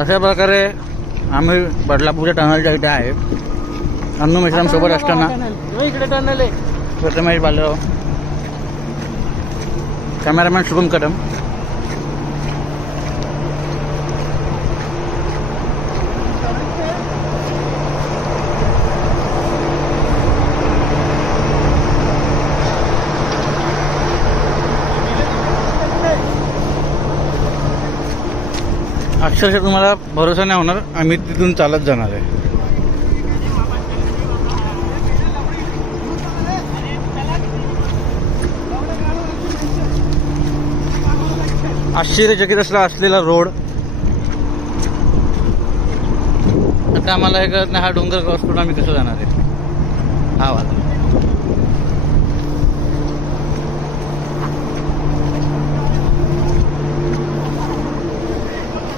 अशा प्रकारे आम्ही बदलापूरच्या टनलच्या इथे आहे. अन्नू मिश्राम सोबत असताना इकडे टनल आहे. प्रथमेश बालराव, कॅमेरामॅन शुभम कदम. अक्षरशः तुम्हाला भरोसा नाही होणार, आम्ही तिथून चालत जाणार आहे. आश्चर्यचकित असलेला रोड. आता आम्हाला हे कळत नाही, हा डोंगर क्रॉस करून आम्ही कसं जाणार आहे. हा वाला